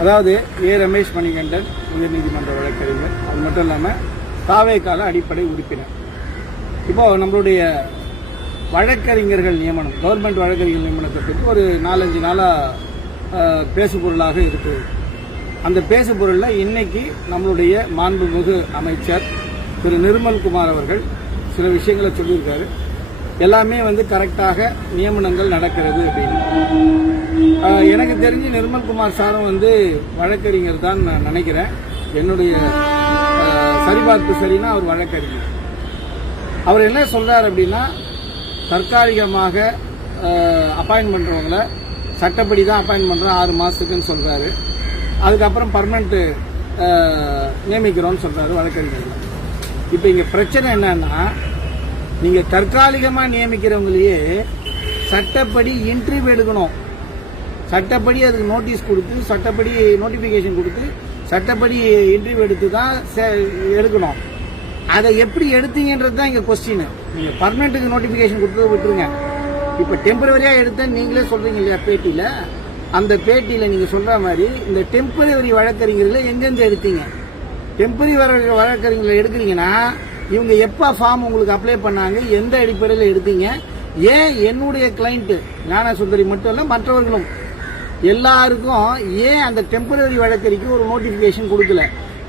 அதாவது ரமேஷ் மணிகண்டன் உயர்நீதிமன்ற வழக்கறிஞர், அது மட்டும் இல்லாமல் தாவேகால அடிப்படை உறுப்பினர். இப்போ நம்மளுடைய வழக்கறிஞர்கள் நியமனம், கவர்மெண்ட் வழக்கறிஞர்கள் நியமனத்தை பற்றி ஒரு 4-5 நாளாக பேசுபொருளாக இருக்குது. அந்த பேசுபொருளில் இன்னைக்கு நம்மளுடைய மாண்புமிகு அமைச்சர் திரு நிர்மல்குமார் அவர்கள் சில விஷயங்களை சொல்லியிருக்காரு. எல்லாமே கரெக்டாக நியமனங்கள் நடக்கிறது அப்படின்னு. எனக்கு தெரிஞ்சு நிர்மல்குமார் சாரும் வழக்கறிஞர் தான் நான் நினைக்கிறேன். என்னுடைய சரிபார்ப்பு சரின்னா அவர் வழக்கறிஞர். அவர் என்ன சொல்றாரு அப்படின்னா, தற்காலிகமாக அப்பாயின்ட் பண்றவங்களை சட்டப்படி தான் அப்பாயின்ட் பண்றோம் 6 மாசத்துக்குன்னு சொல்றாரு. அதுக்கப்புறம் பர்மனன்ட் நியமிக்கிறோம்னு சொல்றாரு வழக்கறிஞர்கள். இப்போ இங்க பிரச்சனை என்னன்னா, நீங்க தற்காலிகமா நியமிக்கிறவங்களையே சட்டப்படி இன்டர்வியூ எடுக்கணும், சட்டப்படி அதுக்கு நோட்டீஸ் கொடுத்து, சட்டப்படி நோட்டிபிகேஷன் கொடுத்து, சட்டப்படி இன்டர்வியூ எடுத்து தான் எடுக்கணும். அதை எப்படி எடுத்தீங்கன்றது தான் இங்க கொஸ்டின். நீங்க பர்மனெண்ட்டுக்கு நோட்டிபிகேஷன் கொடுத்து விட்டுருங்க. இப்ப டெம்பரவரியா எடுத்த நீங்களே சொல்றீங்க இல்லையா பேட்டியில, அந்த பேட்டியில நீங்க சொல்ற மாதிரி இந்த டெம்பரவரி வழக்கறிஞர்களை எங்கெங்க எடுத்தீங்க? டெம்பரரி வழக்கறிஞர்களை எடுக்கிறீங்கன்னா இவங்க எப்ப ஃபார்ம் உங்களுக்கு அப்ளை பண்ணாங்க, எந்த அடிப்படையில் எடுத்தீங்க? ஏன் என்னுடைய கிளைண்ட் ஞானசுந்தரி மட்டும் இல்ல மற்றவர்களும் எல்லாருக்கும் ஏன் அந்த டெம்பரரி வழக்கறிக்கு ஒரு நோட்டிபிகேஷன் கொடுக்கல?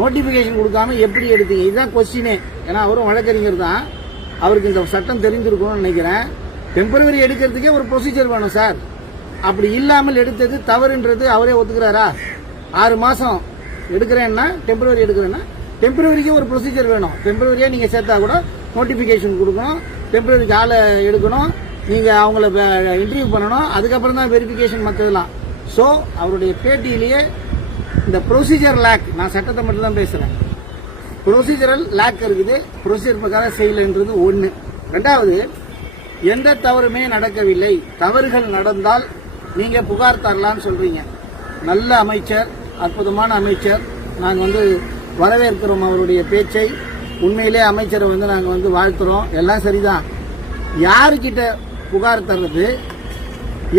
நோட்டிபிகேஷன் கொடுக்காம எப்படி எடுத்தீங்க? இதுதான் கொஸ்டினே. ஏன்னா அவரும் வழக்கறிஞர் தான், அவருக்கு இந்த சட்டம் தெரிஞ்சிருக்கும்னு நினைக்கிறேன். டெம்பரரி எடுக்கிறதுக்கே ஒரு ப்ரொசீஜர் வேணும் சார். அப்படி இல்லாமல் எடுத்தது தவறுன்றது அவரே ஒத்துக்கிறாரா? 6 மாசம் எடுக்கிறேன்னா, டெம்பரரி எடுக்கிறேன்னா டெம்பரரிக்கு ஒரு ப்ரொசீஜர் வேணும். டெம்பரரியா நீங்க சேர்த்தா கூட நோட்டிபிகேஷன் கொடுக்கணும், டெம்பரரிக்கு ஆளை எடுக்கணும், நீங்க அவங்கள இன்டர்வியூ பண்ணணும், அதுக்கப்புறம் தான் வெரிஃபிகேஷன் மற்றதெல்லாம். ஸோ அவருடைய பேட்டியிலேயே இந்த ப்ரொசீஜர் லேக், நான் சட்டத்தை மட்டும் தான் பேசுறேன், ப்ரொசீஜரல் லேக் இருக்குது, ப்ரொசீஜர் பிரகாரம் செய்யலன்றது ஒன்று. ரெண்டாவது, எந்த தவறுமே நடக்கவில்லை, தவறுகள் நடந்தால் நீங்க புகார் தரலான்னு சொல்றீங்க. நல்ல அமைச்சர், அற்புதமான அமைச்சர், நாங்கள் வரவேற்கிறோம் அவருடைய பேச்சை. உண்மையிலே அமைச்சரை நாங்கள் வாழ்த்துறோம். எல்லாம் சரிதான். யாருக்கிட்ட புகார் தர்றது?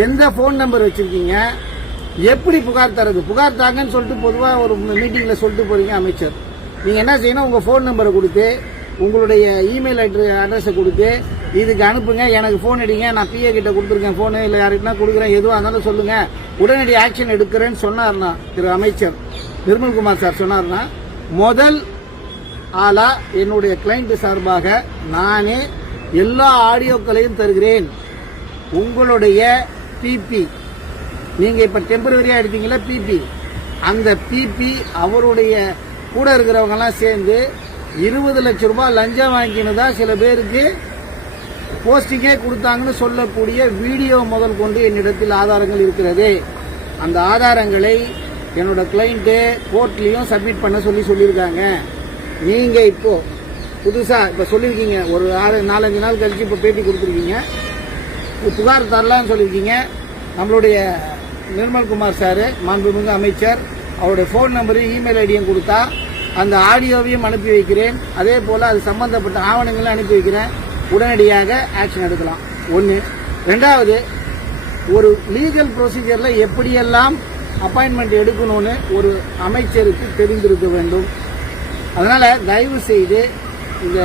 எந்த போன் நம்பர் வச்சிருக்கீங்க? எப்படி புகார் தர்றது? புகார் தாங்கன்னு சொல்லிட்டு பொதுவாக ஒரு மீட்டிங்ல சொல்லிட்டு போறீங்க அமைச்சர். நீங்க என்ன செய்யணும்? உங்க போன் நம்பரை கொடுத்து, உங்களுடைய இமெயில் அட்ரஸை கொடுத்து, இதுக்கு அனுப்புங்க, எனக்கு போன் அடிங்க, நான் பிஏ கிட்ட கொடுத்துருக்கேன் போனு, இல்லை யாருக்கிட்ட கொடுக்குறேன், எதுவாக இருந்தாலும் சொல்லுங்க, உடனடி ஆக்ஷன் எடுக்கிறேன்னு சொன்னார்னா திரு அமைச்சர் நிர்மல்குமார் சார் சொன்னார்னா, முதல் ஆளா என்னுடைய கிளைண்ட் சார்பாக நானே எல்லா ஆடியோக்களையும் தருகிறேன். உங்களுடைய பிபி, நீங்க இப்ப டெம்பரரியா எடுத்தீங்களா பிபி, அந்த பிபி அவருடைய கூட இருக்கிறவங்க எல்லாம் சேர்ந்து 20 லட்சம் ரூபாய் லஞ்சம் வாங்கினதா சில பேருக்கு போஸ்டிங்கே கொடுத்தாங்கன்னு சொல்லக்கூடிய வீடியோ முதல் கொண்டு என்னிடத்தில் ஆதாரங்கள் இருக்கிறது. அந்த ஆதாரங்களை என்னோட கிளைண்ட் கோர்ட்லயும் சப்மிட் பண்ண சொல்லியிருக்காங்க. நீங்க இப்போ புதுசா இப்ப சொல்லிருக்கீங்க, ஒரு 4-5 நாள் கழிச்சு இப்ப பேட்டி கொடுத்துருக்கீங்க, புகார் தரலான்னு சொல்லியிருக்கீங்க. நம்மளுடைய நிர்மல்குமார் சார், மாண்புமிகு அமைச்சர், அவருடைய போன் நம்பரையும் இமெயில் ஐடியும் கொடுத்தா அந்த ஆடியோவையும் அனுப்பி வைக்கிறேன், அதே போல அது சம்பந்தப்பட்ட ஆவணங்களும் அனுப்பி வைக்கிறேன், உடனடியாக ஆக்ஷன் எடுக்கலாம். ஒன்று. ரெண்டாவது, ஒரு லீகல் ப்ரொசீஜர்ல எப்படியெல்லாம் அப்பாயின்மெண்ட் எடுக்கணும்னு ஒரு அமைச்சருக்கு தெரிந்திருக்க வேண்டும். அதனால தயவு செய்து இந்த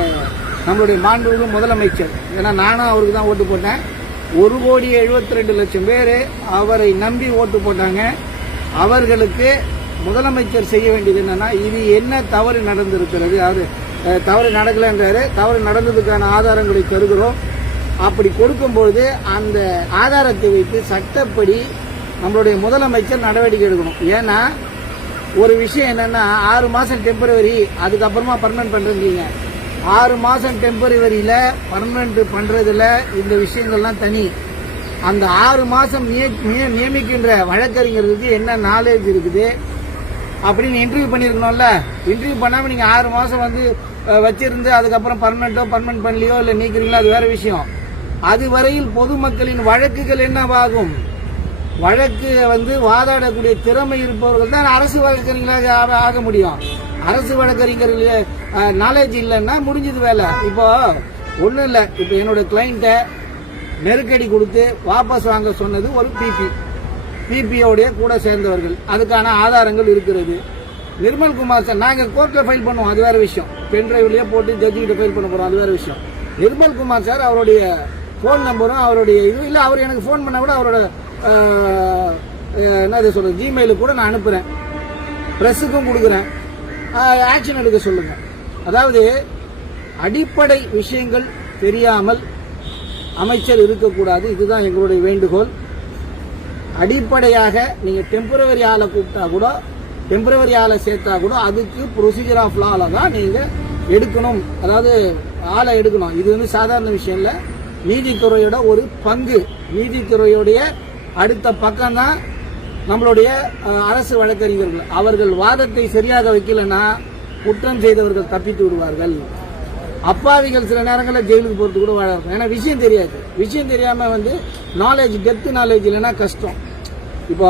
நம்மளுடைய மாண்புமிகு முதலமைச்சர், ஏன்னா நானும் அவருக்கு தான் ஓட்டு போட்டேன், 1,72,00,000 பேர் அவரை நம்பி ஓட்டு போட்டாங்க. அவர்களுக்கு முதலமைச்சர் செய்ய வேண்டியது என்னன்னா, இது என்ன தவறு நடந்திருக்கிறது, அவரு தவறு நடக்கலன்றாரு, தவறு நடந்ததுக்கான ஆதாரங்களை தருகிறோம். அப்படி கொடுக்கும்போது அந்த ஆதாரத்தை வைத்து சட்டப்படி நம்மளுடைய முதலமைச்சர் நடவடிக்கை எடுக்கணும். ஏன்னா ஒரு விஷயம் என்னன்னா, 6 மாசம் டெம்பரவரி, அதுக்கப்புறமா பர்மனன்ட் பண்றீங்க. 6 மாசம் டெம்பரவரியில பர்மனன்ட் பண்றதுல இந்த விஷயங்கள்லாம் தனி. அந்த 6 மாசம் நியமிக்கின்ற வழக்கறிஞர்களுக்கு என்ன நாலேஜ் இருக்குது அப்படின்னு இன்டர்வியூ பண்ணிருக்கணும்ல. இன்டர்வியூ பண்ணாம நீங்க 6 மாசம் வச்சிருந்து அதுக்கப்புறம் பர்மனன்ட் பண்ணலையோ இல்ல நீக்கிறீங்களோ, அது வேற விஷயம். அதுவரையில் பொதுமக்களின் வழக்குகள் என்னவாகும்? வழக்கு வாதாடக்கூடிய திறமை இருப்பவர்கள் தான் அரசு வழக்கறிஞர்களாக ஆக முடியும். அரசு வழக்கறிஞர்கள் நாலேஜ் இல்லைன்னா முடிஞ்சது வேலை. இப்போ ஒன்றும் இல்லை, இப்போ என்னோட கிளைண்ட்டை நெருக்கடி கொடுத்து வாபஸ் வாங்க சொன்னது ஒரு பிபி. பிபியோடைய கூட சேர்ந்தவர்கள், அதுக்கான ஆதாரங்கள் இருக்கிறது. நிர்மல்குமார் சார் நாங்கள் கோர்ட்டில் ஃபைல் பண்ணுவோம், அது வேற விஷயம். பென்ட்ரைவ்லயே போட்டு ஜட்ஜி கிட்ட ஃபைல் பண்ண போறோம், அது வேற விஷயம். நிர்மல்குமார் சார் அவருடைய ஃபோன் நம்பரும் அவருடைய இது இல்லை, அவர் எனக்கு ஃபோன் பண்ண கூட அவரோட என்ன சொல்றது ஜிமெயிலுக்கு கூட நான் அனுப்புறேன், பிரஸுக்கும் கொடுக்குறேன், ஆக்ஷன் எடுக்க சொல்லுங்க. அதாவது அடிப்படை விஷயங்கள் தெரியாமல் அமைச்சர் இருக்கக்கூடாது, இதுதான் எங்களுடைய வேண்டுகோள். அடிப்படையாக நீங்க டெம்பரவரி ஆளை கூப்பிட்டா கூட, டெம்பரவரி ஆளை சேர்த்தா கூட அதுக்கு ப்ரொசீஜர் ஆஃப் லால தான் நீங்க எடுக்கணும், அதாவது ஆளை எடுக்கணும். இது வந்து சாதாரண விஷயம் இல்லை, நீதித்துறையோட ஒரு பங்கு. நீதித்துறையுடைய அடுத்த பக்கம் தான் நம்மளுடைய அரசு வழக்கறிஞர்கள். அவர்கள் வாதத்தை சரியாக வைக்கலன்னா குற்றம் செய்தவர்கள் தப்பித்து விடுவார்கள். அப்பாவிகள் சில நேரங்களில் ஜெயிலுக்கு போறது கூட வாழ இருக்கும். ஏன்னா விஷயம் தெரியாது, விஷயம் தெரியாம வந்து நாலேஜ், டெப்த் நாலேஜ் இல்லைன்னா கஷ்டம். இப்போ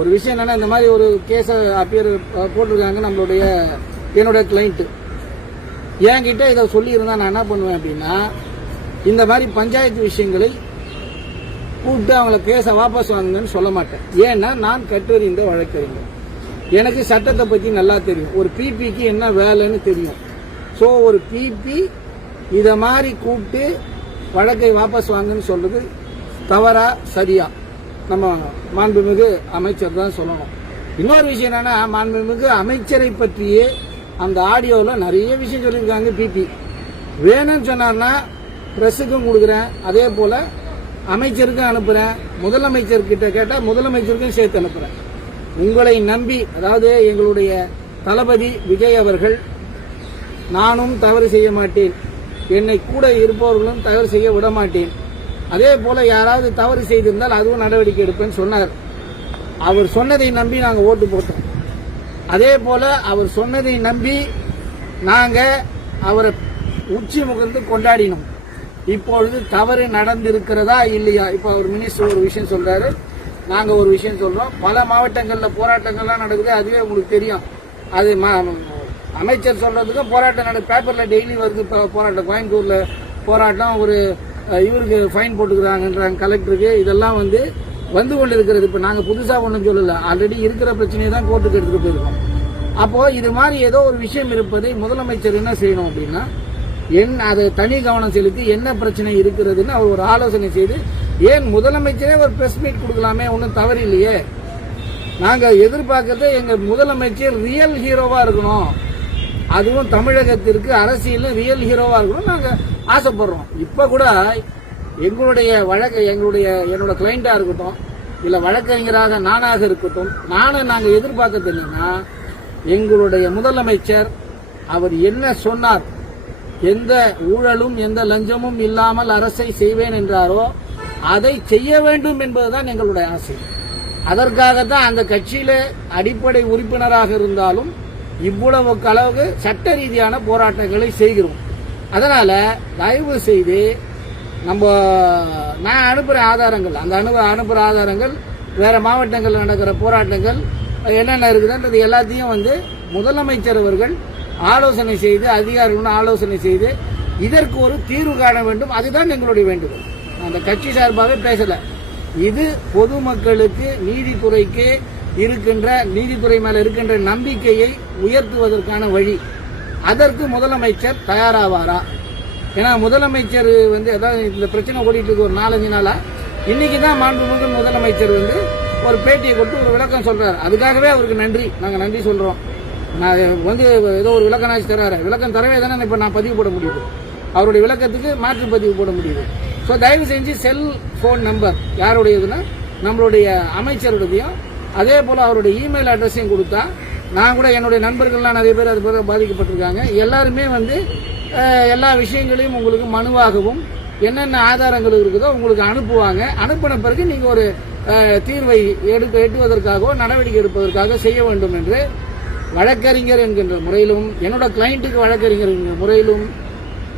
ஒரு விஷயம் என்னன்னா, இந்த மாதிரி ஒரு கேஸ அப்பியர் போட்டிருக்காங்க நம்மளுடைய என்னுடைய கிளைண்ட். என்கிட்ட இதை சொல்லியிருந்தா நான் என்ன பண்ணுவேன் அப்படின்னா, இந்த மாதிரி பஞ்சாயத்து விஷயங்களை கூப்பிட்டு அவங்கள கேஸை வாபஸ் வாங்குங்கன்னு சொல்ல மாட்டேன். ஏன்னா நான் கற்றறிந்த வழக்கறிஞர், எனக்கு சட்டத்தை பத்தி நல்லா தெரியும், ஒரு பிபிக்கு என்ன வேலைன்னு தெரியும். ஸோ ஒரு பிபி இதை மாதிரி கூப்பிட்டு வழக்கை வாபஸ் வாங்குன்னு சொல்றது தவறா சரியா, நம்ம மாண்புமிகு அமைச்சர் தான் சொல்லணும். இன்னொரு விஷயம் என்னன்னா, மாண்புமிகு அமைச்சரை பற்றியே அந்த ஆடியோவில் நிறைய விஷயம் சொல்லியிருக்காங்க. பிபி வேணும்னு சொன்னார்னா பிரஸுக்கும் கொடுக்குறேன், அதே போல அமைச்சருக்கும் அனுப்புறேன், முதலமைச்சர்கிட்ட கேட்டால் முதலமைச்சருக்கும் சேர்த்து அனுப்புறேன். உங்களை நம்பி, அதாவது எங்களுடைய தளபதி விஜய் அவர்கள், நானும் தவறு செய்ய மாட்டேன், என்னை கூட இருப்பவர்களும் தவறு செய்ய விட மாட்டேன், அதே போல யாராவது தவறு செய்திருந்தால் அதுவும் நடவடிக்கை எடுப்பேன்னு சொன்னார். அவர் சொன்னதை நம்பி நாங்கள் ஓட்டு போட்டோம். அதே போல அவர் சொன்னதை நம்பி நாங்க அவரை உச்சி முகர்ந்து கொண்டாடினோம். இப்பொழுது தவறு நடந்திருக்கிறதா இல்லையா? இப்ப அவர் மினிஸ்டர் ஒரு விஷயம் சொல்றாரு, நாங்க ஒரு விஷயம் சொல்றோம். பல மாவட்டங்கள்ல போராட்டங்கள்லாம் நடக்குது, அதுவே உங்களுக்கு தெரியும். அது அமைச்சர் சொல்றதுக்கு போராட்டம் பேப்பர்ல டெய்லி வருது போராட்டம். கோயம்புத்தூர்ல போராட்டம், ஒரு இவருக்கு ஃபைன் போட்டுக்கிறாங்கன்றாங்க கலெக்டருக்கு. இதெல்லாம் வந்து கொண்டிருக்கிறது. இப்ப நாங்க புதுசா ஒன்றும் சொல்லல, ஆல்ரெடி இருக்கிற பிரச்சனையை தான் கோர்ட்டுக்கு எடுத்துட்டு போயிருக்கோம். அப்போ இது மாதிரி ஏதோ ஒரு விஷயம் இருப்பதை முதலமைச்சர் என்ன செய்யணும் அப்படின்னா, அதை தனி கவனம் செலுத்தி என்ன பிரச்சனை இருக்கிறதுன்னு அவர் ஒரு ஆலோசனை செய்து, ஏன் முதலமைச்சரே ஒரு பிரஸ் மீட் கொடுக்கலாமே, ஒன்றும் தவறு இல்லையே. நாங்க எதிர்பார்க்கறது எங்க முதலமைச்சர் ரியல் ஹீரோவா இருக்கணும், அதுவும் தமிழகத்திற்கு அரசியல் ரியல் ஹீரோவா இருக்கணும் நாங்க ஆசைப்படுறோம். இப்ப கூட எங்களுடைய என்னோட கிளைண்டா இருக்கட்டும், இல்ல வழக்கறிஞராக நானாக இருக்கட்டும், நாங்க எதிர்பார்க்கறது என்னன்னா, எங்களுடைய முதலமைச்சர் அவர் என்ன சொன்னார், எந்த ஊழலும் எந்த லஞ்சமும் இல்லாமல் அரசை செய்வேன் என்றாரோ அதை செய்ய வேண்டும் என்பதுதான் எங்களுடைய ஆசை. அதற்காகத்தான் அந்த கட்சியில அடிப்படை உறுப்பினராக இருந்தாலும் இவ்வளவு அளவுக்கு சட்ட ரீதியான போராட்டங்களை செய்கிறோம். அதனால தயவு செய்து நான் அனுப்புற ஆதாரங்கள், அந்த அனுப்புற ஆதாரங்கள், வேற மாவட்டங்கள் நடக்கிற போராட்டங்கள் என்னென்ன இருக்குதுன்றது எல்லாத்தையும் முதலமைச்சர் அவர்கள் ஆலோசனை செய்து, அதிகாரிகளுடன் ஆலோசனை செய்து இதற்கு ஒரு தீர்வு காண வேண்டும். அதுதான் எங்களுடைய வேண்டுகோள். அந்த கட்சி சார்பாக பேசல. இது பொதுமக்களுக்கு நீதித்துறைக்கு நீதித்துறை மேல இருக்கின்ற நம்பிக்கையை உயர்த்துவதற்கான வழி. அதற்கு முதலமைச்சர் தயாராவாரா? ஏன்னா முதலமைச்சர் அதாவது இந்த பிரச்சனை ஓடிட்டு இருக்கு ஒரு 4-5 நாளா. இன்னைக்கு தான் மாண்புமிகு முதலமைச்சர் ஒரு பேட்டியை கொடுத்து ஒரு விளக்கம் சொல்றாரு. அதுக்காகவே அவருக்கு நன்றி, நாங்க நன்றி சொல்றோம். நான் ஏதோ ஒரு விளக்கனாச்சு தராரு, விளக்கம் தரவே தானே இப்ப நான் பதிவு போட முடியுது, அவருடைய விளக்கத்துக்கு மாற்று பதிவு போட முடியுது. ஸோ தயவு செஞ்சு செல் போன் நம்பர் யாருடையதுன்னா நம்மளுடைய அமைச்சருடையதையும், அதே போல அவருடைய இமெயில் அட்ரஸையும் கொடுத்தா, நான் கூட என்னுடைய நண்பர்கள்லாம் நிறைய பேர் அது போல பாதிக்கப்பட்டிருக்காங்க. எல்லாருமே எல்லா விஷயங்களையும் உங்களுக்கு மனுவாகவும் என்னென்ன ஆதாரங்கள் இருக்குதோ உங்களுக்கு அனுப்புவாங்க. அனுப்பின பிறகு நீங்க ஒரு தீர்வை எட்டுவதற்காகவோ நடவடிக்கை எடுப்பதற்காக செய்ய வேண்டும் என்று வழக்கறிஞர் என்கின்ற முறையிலும், என்னோட கிளைண்ட்டுக்கு வழக்கறிஞர் என்கின்ற முறையிலும்,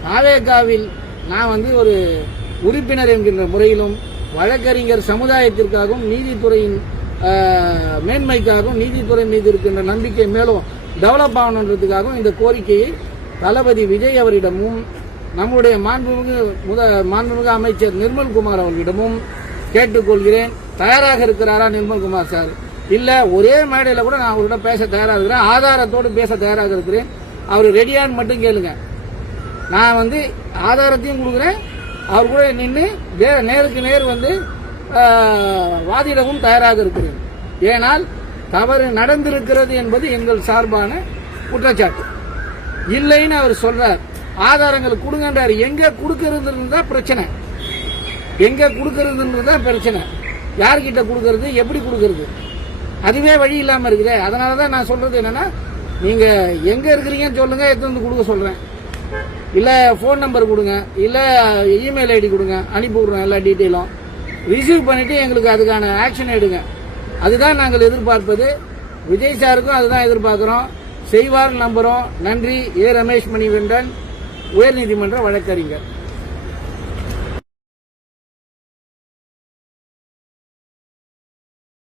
தாவேகாவில் நான் ஒரு உறுப்பினர் என்கின்ற முறையிலும், வழக்கறிஞர் சமுதாயத்திற்காகவும் நீதித்துறையின் மேன்மைக்காகவும் நீதித்துறை மீது இருக்கின்ற நம்பிக்கை மேலும் டெவலப் ஆகணுன்றதுக்காகவும் இந்த கோரிக்கையை தளபதி விஜய் அவரிடமும் நம்முடைய மாண்புமிகு அமைச்சர் நிர்மல்குமார் அவர்களிடமும் கேட்டுக்கொள்கிறேன். தயாராக இருக்கிறாரா நிர்மல்குமார் சார்? இல்ல ஒரே மேடையில கூட நான் அவர்கிட்ட பேச தயாராக இருக்கிறேன், ஆதாரத்தோடு பேச தயாராக இருக்கிறேன். அவர் ரெடியான்னு மட்டும் கேளுங்க. நான் வந்து ஆதாரத்தையும் கொடுக்குறேன், அவர் கூட நின்று நேருக்கு நேர் வந்து வாதிடவும் தயாராக இருக்கிறேன். ஏனால் தவறு நடந்திருக்கிறது என்பது எங்கள் சார்பான குற்றச்சாட்டு. இல்லைன்னு அவர் சொல்றார், ஆதாரங்கள் கொடுங்கன்றார். எங்க கொடுக்கறதுன்னு தான் பிரச்சனை, எங்க கொடுக்கறதுன்றது தான் பிரச்சனை. யார்கிட்ட கொடுக்கறது, எப்படி கொடுக்கறது, அதுவே வழி இல்லாம இருக்குது. அதனாலதான் நான் சொல்றது என்னன்னா, நீங்க எங்க இருக்கிறீங்கன்னு சொல்லுங்க, எடுத்து வந்து கொடுக்க சொல்றேன். இல்ல போன் நம்பர் கொடுங்க, இல்ல இமெயில் ஐடி கொடுங்க, அனுப்பி விடுறோம் எல்லா டீட்டெயிலும். ரிசீவ் பண்ணிட்டு எங்களுக்கு அதுக்கான ஆக்ஷன் எடுங்க. அதுதான் நாங்கள் எதிர்பார்ப்பது. விஜய் சாருக்கும் அதுதான் எதிர்பார்க்கிறோம். செய்வார் நம்புறோம். நன்றி. ஏ. ரமேஷ் மணிகண்டன், உயர்நீதிமன்ற வழக்கறிஞர்.